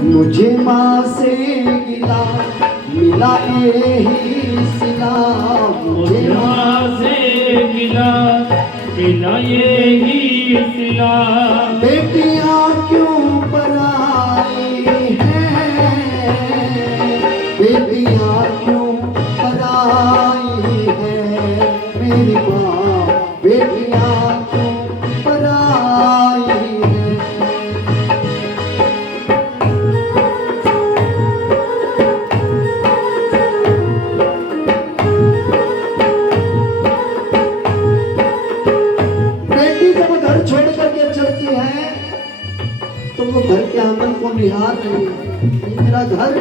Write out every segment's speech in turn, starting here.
मुझे माँ से गिला मिला यही सिला, मुझे माँ से गिला मिला यही सिला। बेटियाँ क्यों पराई हैं, बेटियाँ क्यों पराई हैं, मेरी माँ बेटियाँ क्यों पराई हैं। बेटी जब घर छोड़ करके चलती है तो वो घर के आंगन को निहार रही है, ये मेरा घर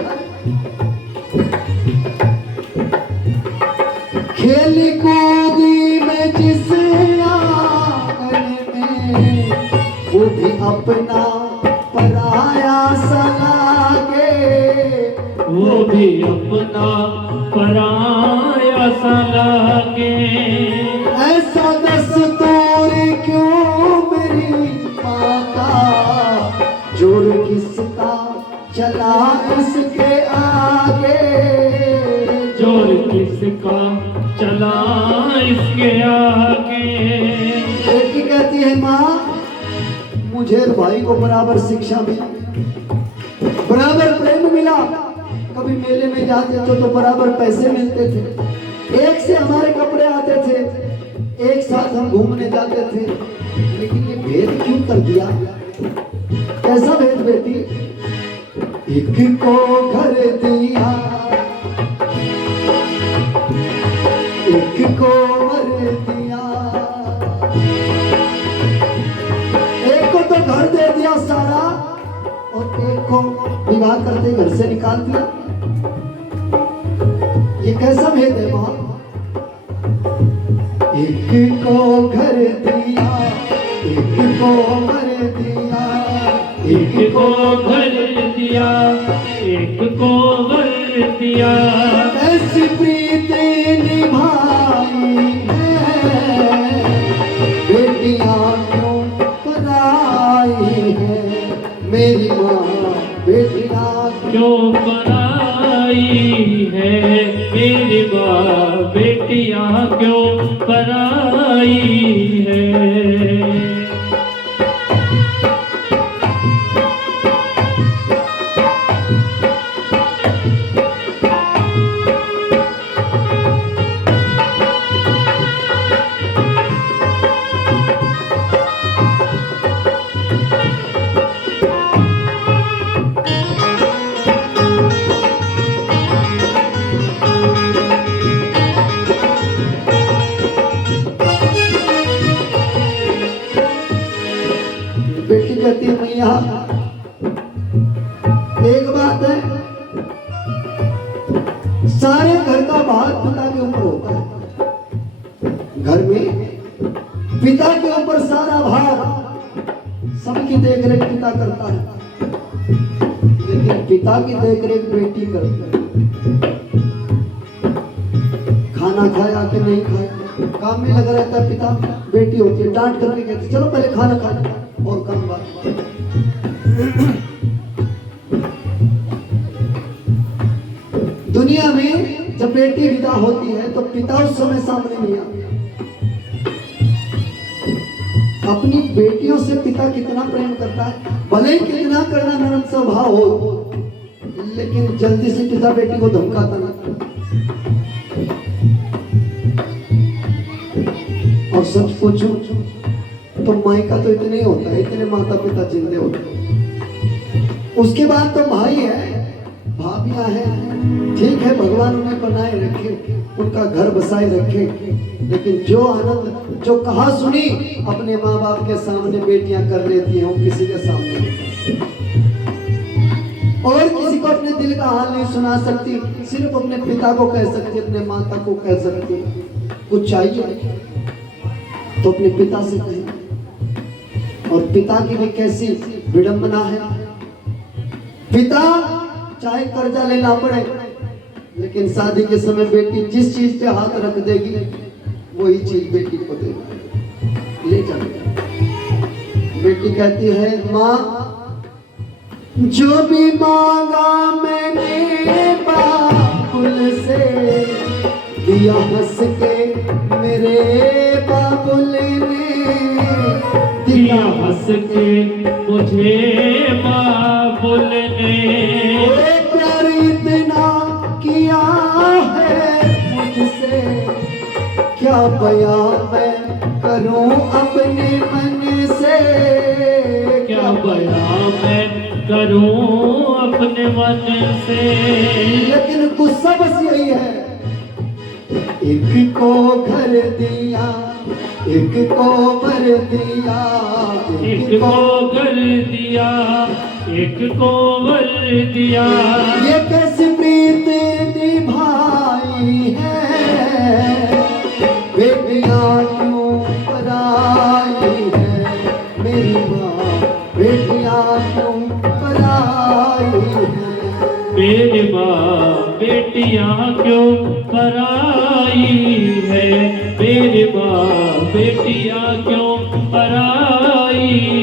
खेली कूदी में जिस आंगन में, वो भी अपना पराया सा लागे, वो भी अपना पराया सा लागे। ऐसा दस्तूर क्यों मेरी माँ का, जोर किसका चला इसके आगे, जोर किसका चला इसके आगे। बेटी कहती है माँ मुझे और भाई को बराबर शिक्षा मिली, बराबर प्रेम मिला, कभी मेले में जाते थे तो बराबर पैसे मिलते थे, एक से हमारे कपड़े आते थे, एक साथ हम घूमने जाते थे, लेकिन ये भेद क्यों कर दिया, कैसा भेद बेटी। एक को घर दिया एक को मर दिया, एक को तो घर दे दिया सारा और एक को विवाह करते घर से निकाल दिया, ये कैसा भेद है माँ। एक को घर दिया एक को मर दिया, एक को घर दिया एक को घर दिया। ऐसी प्रीत निभाई है, बेटियाँ क्यों पराई है, मेरी माँ बेटियाँ क्यों पराई है, मेरी माँ बेटियाँ क्यों पराई है। बेटी कहती है मैया एक बात है, सारे घर का भार पिता के ऊपर होता है, घर में पिता के ऊपर सारा भार, सबकी देखरेख पिता करता है, लेकिन पिता की देखरेख बेटी करती है। खाना खाया कि नहीं खाया, काम में लगा रहता है पिता, बेटी होती है डांट करके कहती चलो पहले खाना खा लो और काम बात। दुनिया में जब बेटी विदा होती है तो पिता उस समय सामने नहीं आता। अपनी बेटियों से पिता कितना प्रेम करता है, भले ही कितना करना नरम स्वभाव हो, लेकिन जल्दी से पिता बेटी को धमकाता नहीं। और सच पूछो तो माई का तो इतने ही होता है, इतने माता पिता जिंदे होते हैं, उसके बाद तो भाई है भाभियां हैं, ठीक है भगवान उन्हें बनाए रखे, उनका घर बसाए रखे, लेकिन जो आनंद जो कहा सुनी अपने माँ बाप के सामने बेटियां कर लेती हैं वो किसी के सामने नहीं, और किसी को अपने दिल का हाल नहीं सुना सकती, सिर्फ अपने पिता को कह सकती, अपने माता को कह सकती। कुछ चाहिए तो अपने पिता से कहें, और पिता की भी कैसी विडंबना है, पिता चाहे कर्जा लेना पड़े लेकिन शादी के समय बेटी जिस चीज पे हाथ रख देगी वही चीज बेटी को देगी, ले जाएगी। बेटी कहती है माँ जो भी मांगा मैंने बाबुल से, दिया हंस के मेरे बाबुल ने, दिया हंस के मुझे बाबुल ने। प्यार इतना किया है मुझसे, क्या बयां मैं करूं अपने मन से, क्या बयां मैं करूं अपने मन से। लेकिन गुस्सा बस यही है, एक को घर दिया, एक को भर दिया, एक को घर दिया, एक को वर दिया। ये कैसी प्रीत निभाई है, बेटियां क्यों पराई है, मेरी माँ बेटियां क्यों पराई है। मेरी माँ बेटियां क्यों पराई है, मेरी माँ बेटियां क्यों